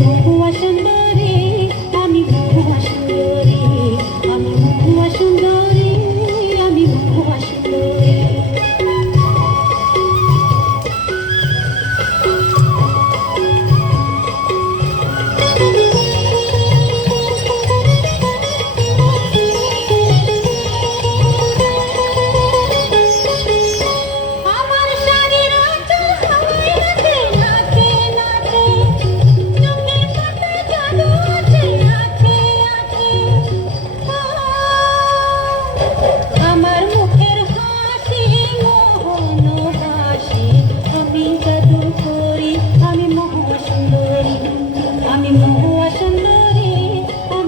ভালোবাসা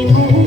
ನೀವು